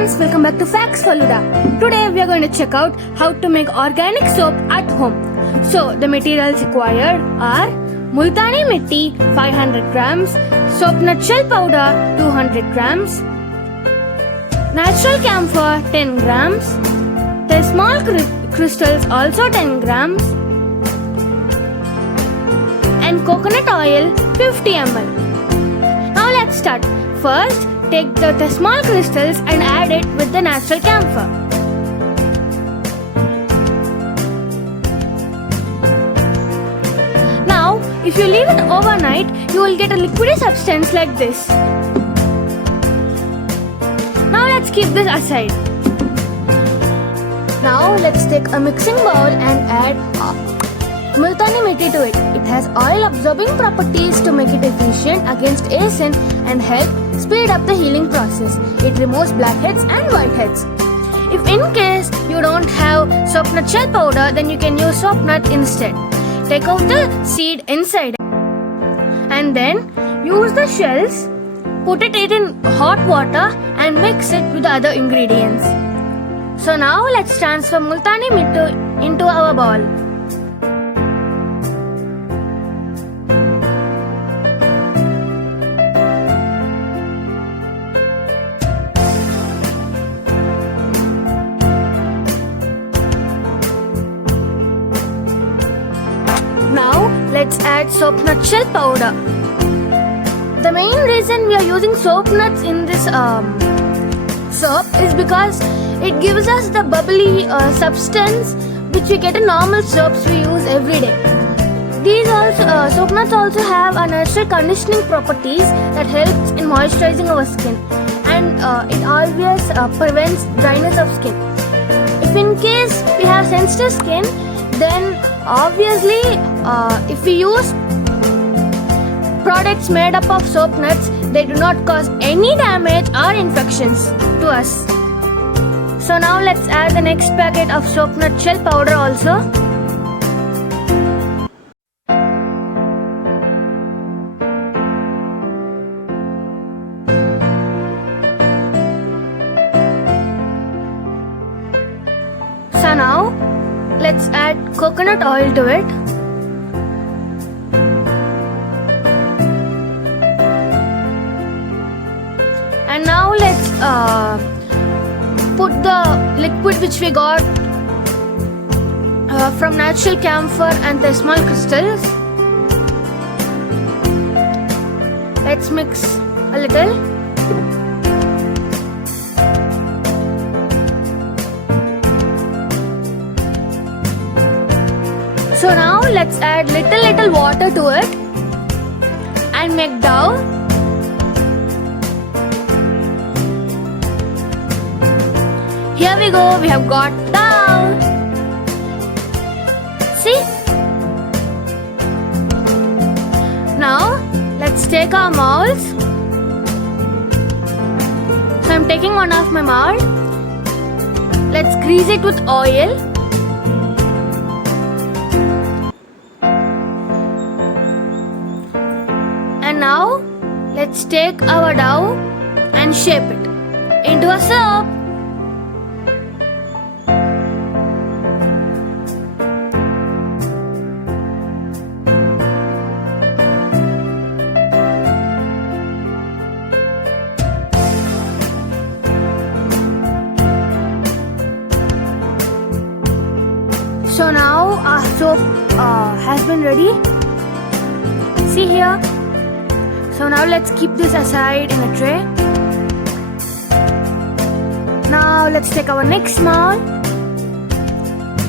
friends, welcome back to Facts Faluda. Today we are going to check out how to make organic soap at home. So the materials required are Multani Mitti 500 grams, soap nut shell powder 200 grams, natural camphor 10 grams, the small crystals also 10 grams, and coconut oil 50 ml. Now let's start. First, take the small crystals and add it with the natural camphor. Now, if you leave it overnight, you will get a liquidy substance like this. Now let's keep this aside. Now let's take a mixing bowl and add Multani Mitti to it. It has oil absorbing properties to make it efficient against acid and help speed up the healing process. It removes blackheads and whiteheads. If in case you don't have soap nut shell powder, then you can use soap nut instead. Take out the seed inside and then use the shells, put it in hot water and mix it with the other ingredients. So now let's transfer Multani Mitti into our bowl. Now let's add soap nut shell powder. The main reason we are using soap nuts in this soap is because it gives us the bubbly substance which we get in normal soaps we use every day. These also soap nuts also have a natural conditioning properties that helps in moisturizing our skin, and it always prevents dryness of skin. If in case we have sensitive skin, then obviously if we use products made up of soap nuts, they do not cause any damage or infections to us. So now let's add the next packet of soap nut shell powder also. So now let's add coconut oil to it. And now let's put the liquid which we got from natural camphor and the small crystals. Let's mix a little. So now let's add little water to it and make dough. Here we go, we have got dough. See? Now let's take our molds. So I'm taking one of my mold. Let's grease it with oil. And now let's take our dough and shape it into a soap. So now our soap has been ready. See here. So now let's keep this aside in a tray. Now let's take our next mold,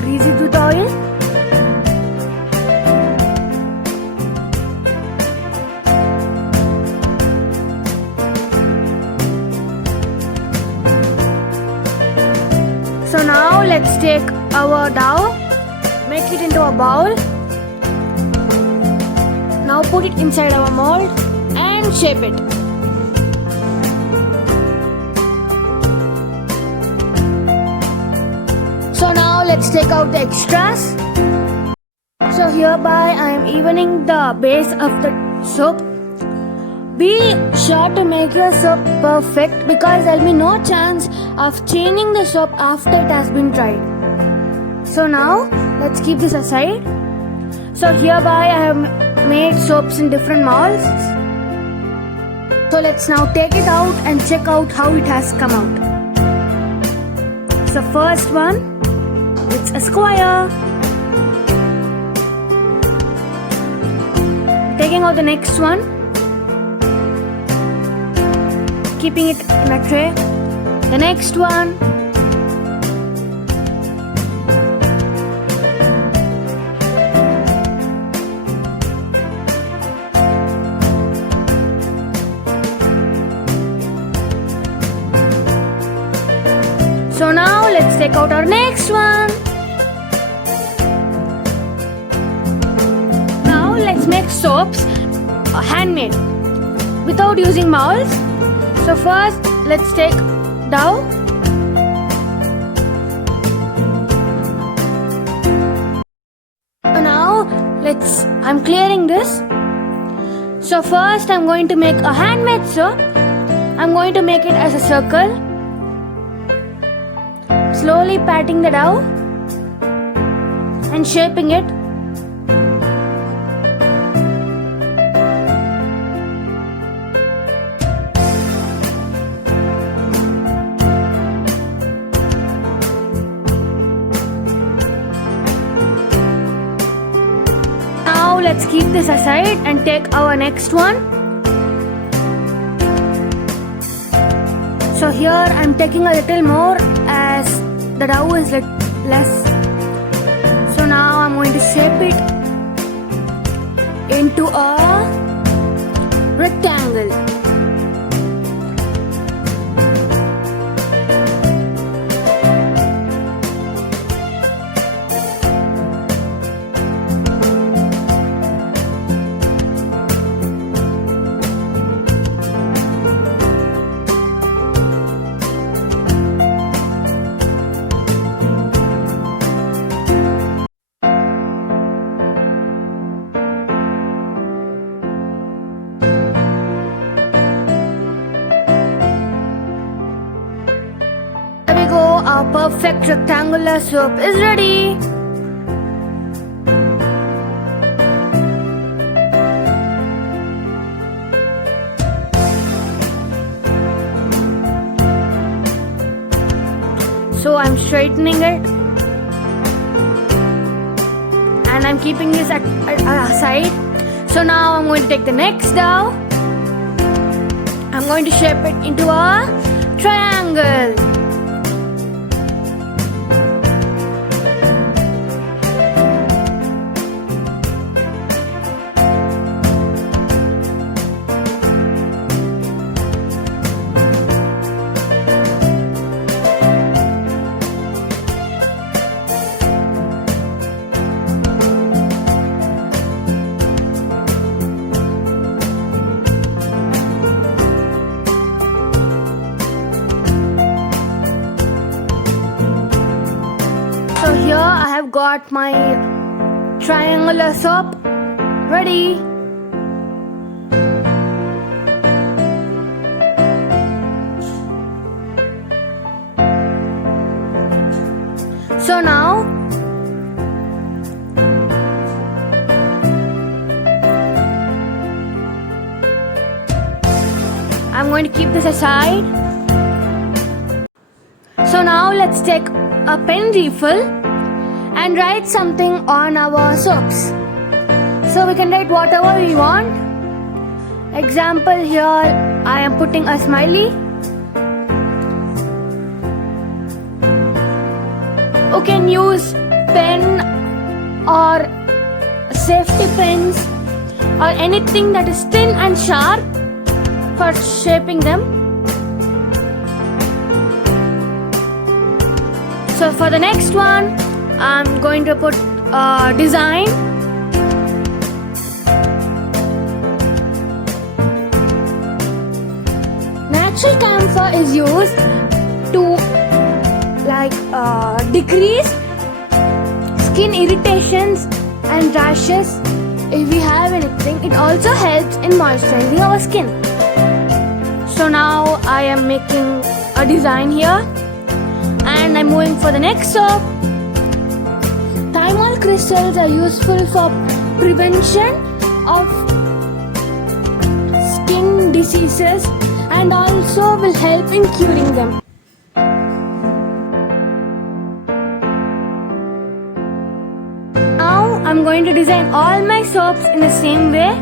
grease it with oil. So now let's take our dough, make it into a bowl. Now put it inside our mold and shape it. So now let's take out the extras. So hereby I am evening the base of the soap Be sure to make your soap perfect because there'll be no chance of changing the soap after it has been dried. So now let's keep this aside. So hereby I have made soaps in different molds. So let's now take it out and check out how it has come out. So first one, it's a square. Taking out the next one, keeping it in a tray. The next one, so now let's take out our next one. Now let's make soaps handmade without using molds. So first let's take dough. So now I'm clearing this. So first I'm going to make a handmade soap. I'm going to make it as a circle. Slowly patting the dough and shaping it. Now let's keep this aside and take our next one. So here I'm taking a little more as the dough is less. So now I'm going to shape it into a rectangle. Our perfect rectangular soap is ready. So I'm straightening it and I'm keeping this aside. So now I'm going to take the next dough. I'm going to shape it into a triangle. So here I have got my triangular soap ready. So now I'm going to keep this aside. So now let's take a pen refill and write something on our soaps. So we can write whatever we want. Example, here I am putting a smiley. You can use pen or safety pens or anything that is thin and sharp for shaping them. So for the next one, I'm going to put a design. Natural camphor is used to decrease skin irritations and rashes if we have anything. It also helps in moisturizing our skin. So now I am making a design here and I'm moving for the next soap. Thymol crystals are useful for prevention of skin diseases and also will help in curing them. Now I'm going to design all my soaps in the same way.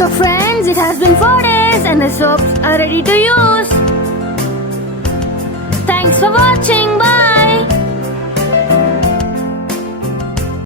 So friends, it has been 4 days and the soaps are ready to use. Thanks for watching.